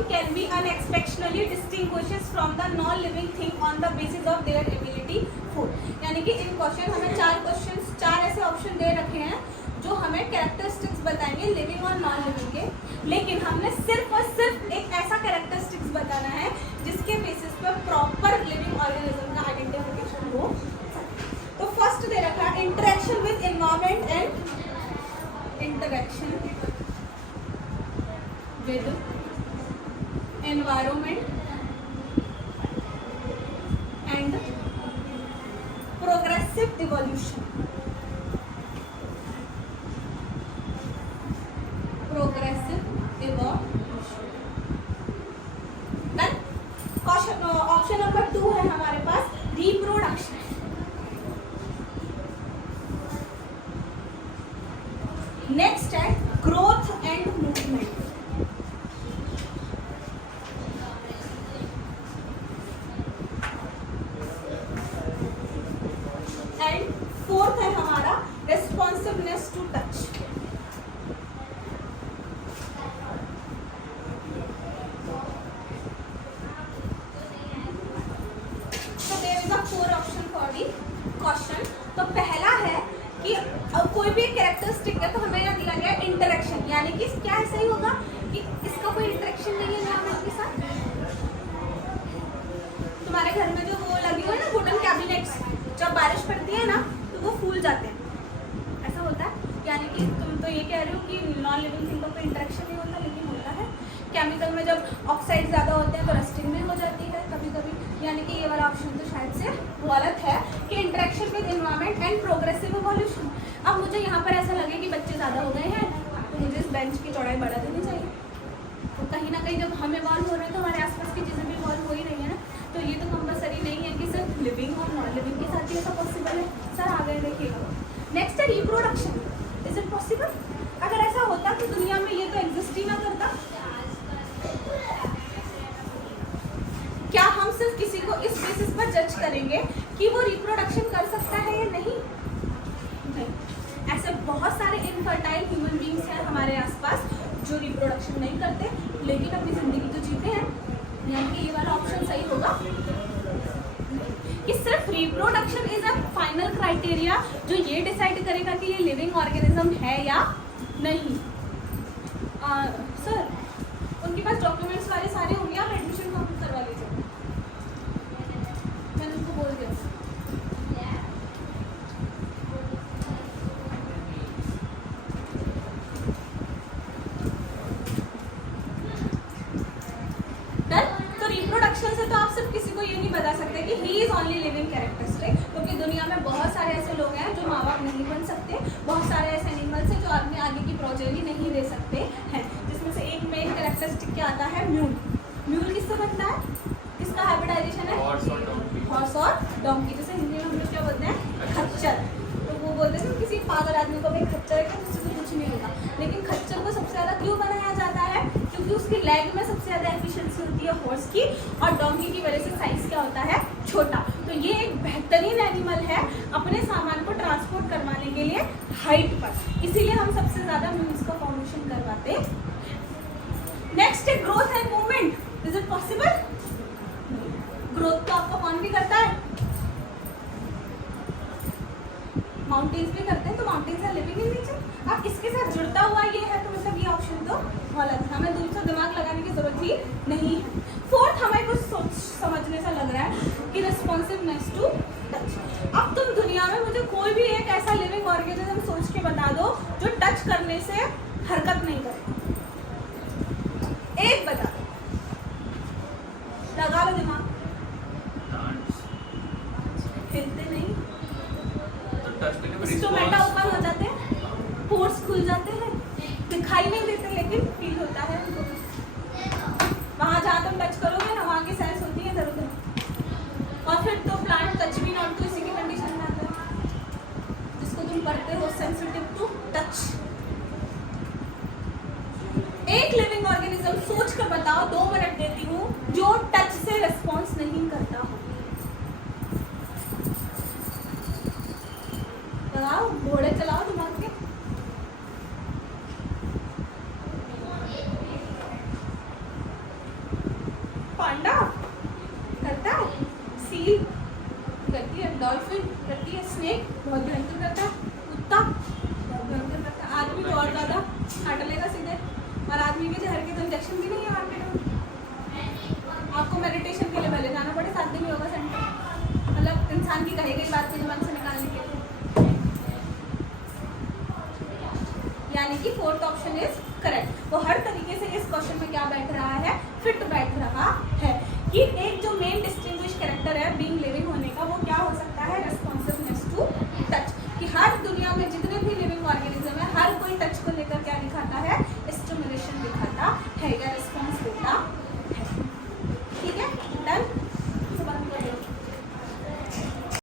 organism can be unexpectedly distinguishes from the non-living thing on the basis of their ability food. यानी कि इन question हमें चार ऐसे option दे रखे हैं जो हमें कैरेक्टरिस्टिक्स बताएंगे लिविंग और नॉन लिविंग के, लेकिन हमने सिर्फ और सिर्फ एक ऐसा कैरेक्टरिस्टिक्स बताना है जिसके बेसिस पर प्रॉपर लिविंग ऑर्गेनिज्म का आइडेंटिफिकेशन हो। तो फर्स्ट दे रखा है interaction with environment and interaction with environment and progressive evolution. Progressive evolution done. Question option number 2 है हमारे पास रिप्रोडक्शन। नेक्स्ट है growth and movement. And fourth है हमारा रेस्पॉन्सिवनेस टू टच। क्वेश्चन तो पहला है कि कोई भी कैरेक्टरिस्टिक है तो हमें यहाँ दिया गया इंटरेक्शन, यानी कि क्या ऐसा ही होगा कि इसका कोई इंटरेक्शन नहीं है एनवायरनमेंट के साथ। तुम्हारे घर में जो वो लगी हुई है ना वुडन कैबिनेट्स, जब बारिश पड़ती है ना तो वो फूल जाते हैं, ऐसा होता है। यानी कि तुम तो ये कह रहे हो कि नॉन लिविंग थिंग का कोई इंटरेक्शन नहीं होता, लेकिन होता है। केमिकल में जब ऑक्साइड ज़्यादा होते हैं तो रस्टिंग भी हो जाती है कभी कभी, यानी कि ये वाला ऑप्शन तो शायद से गलत है कि interaction with environment and progressive evolution. अब मुझे यहाँ पर ऐसा लगे कि बच्चे ज़्यादा हो गए हैं तो मुझे इस बेंच की चौड़ाई बढ़ा देनी चाहिए। तो कहीं ना कहीं जब हम इवॉल्व हो रहे हैं तो हमारे आसपास की चीज़ें भी इवॉल्व हो ही रही है ना, तो ये तो कंपलसरी नहीं है कि सिर्फ लिविंग और नॉन लिविंग के साथ ही ऐसा पॉसिबल है। सर आ गए देखिएगा। नेक्स्ट है रिप्रोडक्शन। Is it possible? अगर ऐसा होता तो दुनिया में ये तो एग्जिस्ट ही ना करता। क्या हम सिर्फ किसी को इस बेसिस पर जज करेंगे कि वो रिप्रोडक्शन कर सकता है या नहीं? ऐसे बहुत सारे इनफर्टाइल ह्यूमन बींग्स हैं हमारे आसपास जो रिप्रोडक्शन नहीं करते लेकिन अपनी जिंदगी तो जीते हैं, यानी कि ये वाला ऑप्शन सही होगा कि सिर्फ reproduction is a final criteria जो ये डिसाइड करेगा कि ये लिविंग ऑर्गेनिज्म है या नहीं। सर उनके पास डॉक्यूमेंट्स वाले सारे होंगे, आप एडमिशन कंप्लीट करवा लीजिए। मैंने उनको बोल दिया। तो रिप्रोडक्शन से तो आप सिर्फ किसी को ये नहीं बता सकते कि he is only living characteristic, क्योंकि दुनिया में बहुत सारे ऐसे लोग हैं जो माँ बाप नहीं बन सकते, बहुत सारे ऐसे एनिमल्स हैं जो अपने आगे की प्रोजेनी नहीं दे सकते हैं, जिसमें से एक मेन कैरेक्टरिस्टिक क्या आता है? म्यूल। म्यूल किससे बनता है? किसका हाइब्रिडाइजेशन है? हॉर्स और डोंकी। जैसे हिंदी में हम लोग क्या बोलते हैं? खच्चर। तो वो बोलते हैं किसी पागल आदमी को भाई खच्चर है तो उससे तो कुछ नहीं होगा, लेकिन खच्चर को सबसे ज़्यादा क्यों बनाया जाता है? क्योंकि उसकी लेग में सबसे ज़्यादा एफिशिएंसी होती है हॉर्स की, और डोंकी की वजह से साइज क्या होता है? छोटा। तो ये एक बेहतरीन एनिमल है अपने सामान को ट्रांसपोर्ट करवाने के लिए हाइट पर, इसीलिए हम सबसे ज़्यादा म्यूल्स का फॉर्मेशन करवाते हैं। नेक्स्ट है growth and movement. Is it possible? Growth तो आपका कौन भी करता है? माउंटेन्स भी करते हैं, तो mountains are living in nature. अब इसके साथ जुड़ता हुआ ये है तो मतलब ये ऑप्शन तो गलत है, हमें दूर से दिमाग लगाने की जरूरत ही नहीं है। फोर्थ हमें कुछ सोच समझने से लग रहा है कि रिस्पॉन्सिवनेस टू टच। अब तुम दुनिया में मुझे कोई भी एक ऐसा लिविंग ऑर्गेनिज्म सोच के बता दो जो टच करने से हरकत नहीं करे, एक बता दो, लगा लो दिमाग। हिलते नहीं, स्टोमेटा ओपन हो जाते हैं, पोर्स खुल जाते हैं, दिखाई नहीं देते लेकिन फील होता है उनको। वहाँ जहाँ तुम टच करोगे ना वहाँ की सेंस होती है इधर उधर। और फिर तो प्लांट टच भी नॉट तो इसी की कंडीशन में आता है जिसको तुम पढ़ते हो सेंसिटिव टू टच। पांडा करता है, सील करती है, डॉल्फिन करती है, स्नेक बहुत भयंकर करता है, कुत्ता बहुत भयंकर करता है, आदमी तो और ज़्यादा काट लेगा सीधे। और आदमी के जहर के तो इंजेक्शन भी नहीं है मार्केट में। आपको मेडिटेशन के लिए पहले जाना पड़े 7 दिन योगा सेंटर, मतलब इंसान की कही गई बात को दिमाग से निकालने के लिए। यानी कि फोर्थ ऑप्शन इज करेक्ट। वो हर तरीके से इस क्वेश्चन में क्या बैठ रहा है, फिट बैठ रहा है कि एक जो मेन डिस्टिंग्विश कैरेक्टर है बीइंग लिविंग होने का, वो क्या हो सकता है, रिस्पॉन्सिवनेस टू टच। कि हर दुनिया में जितने भी लिविंग ऑर्गेनिज्म है, हर कोई टच को लेकर क्या दिखाता है, स्टिमुलेशन दिखाता है या